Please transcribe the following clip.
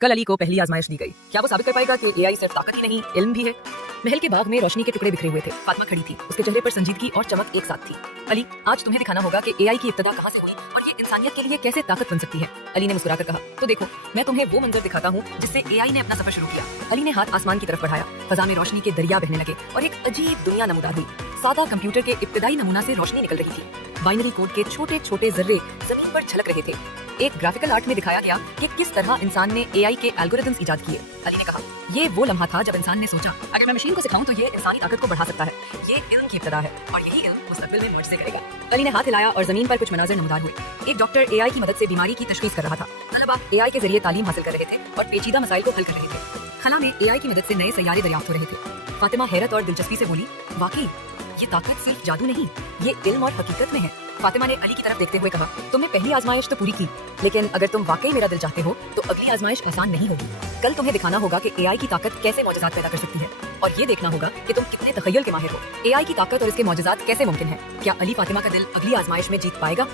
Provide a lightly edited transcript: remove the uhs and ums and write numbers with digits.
कल अली को पहली आजमाइश दी गई। क्या वो साबित कर पाएगा कि एआई सिर्फ ताकत ही नहीं, इल्म भी है? महल के बाग में रोशनी के टुकड़े बिखरे हुए थे। फातिमा खड़ी थी, उसके चेहरे पर संजीदगी और चमक एक साथ थी। अली, आज तुम्हें दिखाना होगा कि एआई की इब्तिदा कहाँ से हुई और ये इंसानियत के लिए कैसे ताकत बन सकती है। अली ने मुस्कुराकर कहा, तो देखो, मैं तुम्हें वो मंजर दिखाता हूँ जिससे एआई ने अपना सफर शुरू किया। अली ने हाथ आसमान की तरफ बढ़ाया, फजा में रोशनी के दरिया बहने लगे और एक अजीब दुनिया नमूदार हुई। सादा कंप्यूटर के इब्तिदाई नमूना से रोशनी निकल रही थी। बाइनरी कोड के छोटे छोटे जर्रे जमीन पर छलक रहे थे। एक ग्राफिकल आर्ट में दिखाया गया कि किस तरह इंसान ने एआई के एल्गोरिथम्स इजाद किए। अली ने कहा, ये वो लम्हा था जब इंसान ने सोचा, अगर मैं मशीन को सिखाऊं तो ये इंसानी ताकत को बढ़ा सकता है। ये इल्म की इब्तिदा है और यही इल्म मुस्तकबिल में मुझसे करेगा। अली ने हाथ हिलाया और जमीन पर कुछ मनाज़िर नमूदार हुए। एक डॉक्टर एआई की मदद से बीमारी की तशखीस कर रहा था। तलबा एआई के जरिए तालीम हासिल कर रहे थे और पेचीदा मसाइल को हल कर रहे थे। खला में एआई की मदद से नए सैयारे दरियाफ्त हो रहे थे। फातिमा हैरत और दिलचस्पी से बोली, वाकई ये ताकत सिर्फ जादू नहीं, ये इल्म और हकीकत में है। फातिमा ने अली की तरफ देखते हुए कहा, तुमने पहली आजमाइश तो पूरी की, लेकिन अगर तुम वाकई मेरा दिल चाहते हो तो अगली आजमाइश आसान नहीं होगी। कल तुम्हें दिखाना होगा कि एआई की ताकत कैसे मौजज़ात पैदा कर सकती है और ये देखना होगा कि तुम कितने तखय्युल के माहिर हो। एआई की ताकत और इसके मौजज़ात कैसे मुमकिन है। क्या अली फातिमा का दिल अगली आजमाइश में जीत पाएगा?